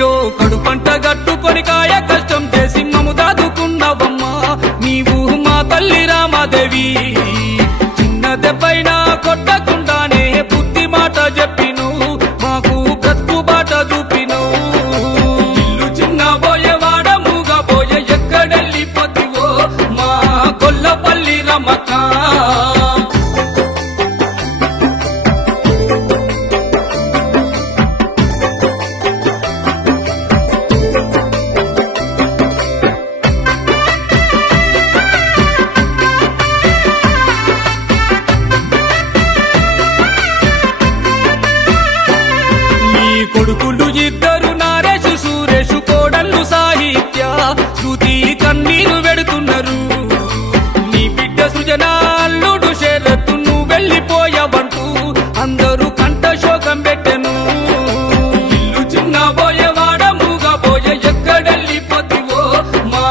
అయ్యో కడుపంట గట్టుకొని కాయ కష్టం చేసి మము దాదుకున్నవమ్మా నీవు మా తల్లి రామాదేవి చిన్న దెబ్బైనా కొట్టకుండానే బుద్ధి మాట చెప్పిను మాకు బ్రతుకు బాట చూపిను ఇల్లు చిన్న పోయే వాడ మూగా పోయే ఎక్కడెళ్ళిపోతివో మా గొల్లపల్లి రమక్క కొడుకులు ఇద్దరు నారేషు సూరేషు కోడళ్ళు సాహిత్య శృతి కన్నీరు వెడుతున్నారు నీ బిడ్డ సృజన అల్లుడు శరత్తు నువ్వు వెళ్ళిపోయావంటూ అందరూ కంట శోకం పెట్టెను ఇల్లు చిన్న పోయేవాడ మూగా పోయే ఎక్కడెళ్ళిపోతివో మా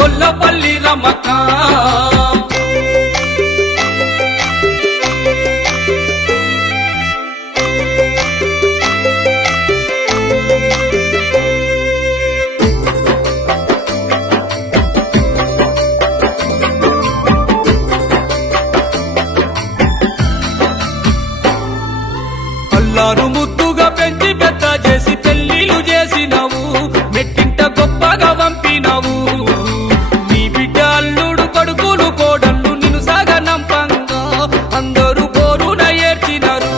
గొల్లపల్లి రమక్క అల్లారు ముద్దుగా పెంచి పెద్ద చేసి పెళ్లిలు చేసినావు మెట్టింట గొప్పగా పంపినావు నీ బిడ్డ అల్లుడు కొడుకులు కోడళ్ళు నిన్ను సాగనంపంగా అందరూ బోరున ఏడ్చినారు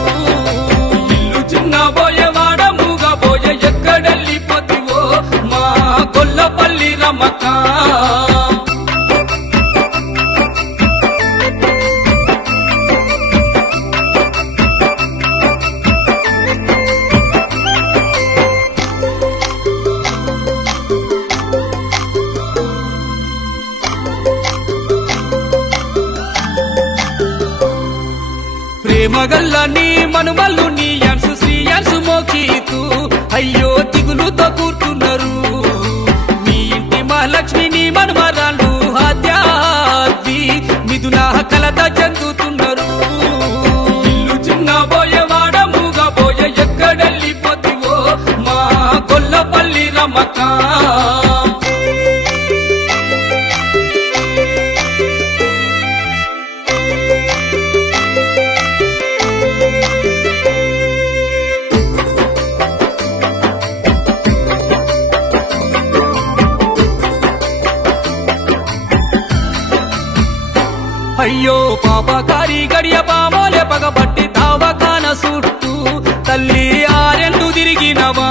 ఇల్లు చిన్న పోయేవాడ మూగా పోయే ఎక్కడెళ్ళిపోతివో మా గొల్లపల్లి రమక్క ప్రేమగల్ల నీ మనుమల్లు నీ అంశు శ్రీ అంశు మోక్షితూ అయ్యో దిగులుతో కూర్చున్నారు మీ ఇంటి మహాలక్ష్మి నీ మనుమరాళ్ళు ఆద్యాద్వి మిథున కలత చెందుతున్నారు ఇల్లు చిన్న పోయేవాడ మూగా పోయే ఎక్కడెళ్ళిపోతివో మా గొల్లపల్లి రమక్క అయ్యో పాపకారి గడియ పామోలే పగబట్టి దావకాన సుట్టు తల్లి ఆరెండు తిరిగినవా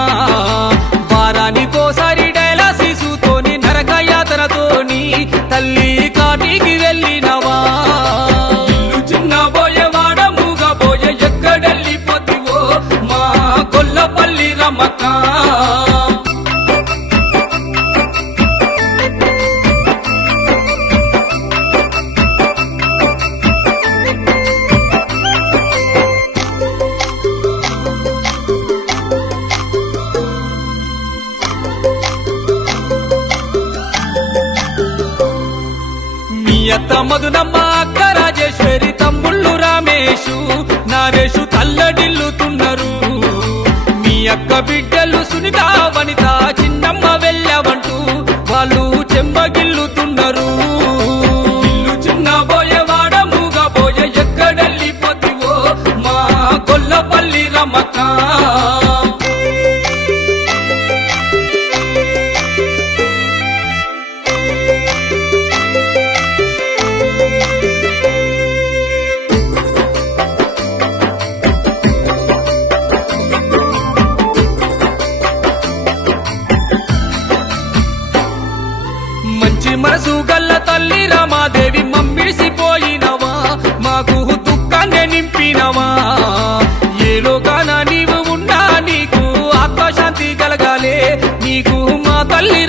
వారానికోసారి డయాలసిసుతోని నరక యాతనతోని తల్లి కాటికి వెళ్ళినవా ఇల్లు చిన్న పోయేవాడ మూగా పోయే ఎక్కడెళ్ళిపోతివో మా గొల్లపల్లి రమక్క అత్త మధునమ్మ అక్క రాజేశ్వరి తమ్ముళ్ళు రామేషు నారేషు తల్లడిల్లుతున్నారు మీ అక్క బిడ్డలు సునీత వనిత చిన్నమ్మ వెళ్ళవంటూ వాళ్ళు చెమ్మగిల్లుతున్నారు ఇల్లు చిన్న పోయేవాడ మూగా పోయే ఎక్కడెళ్ళిపోతివో మా గొల్లపల్లి రమక్క మనసు గల్ల తల్లి రామాదేవి మమ్మిడిసిపోయినవా మాకు దుఃఖాన్ని నింపినవా ఏ లోకాన నీవు ఉన్నా నీకు ఆత్మశాంతి కలగాలే నీకు మా తల్లి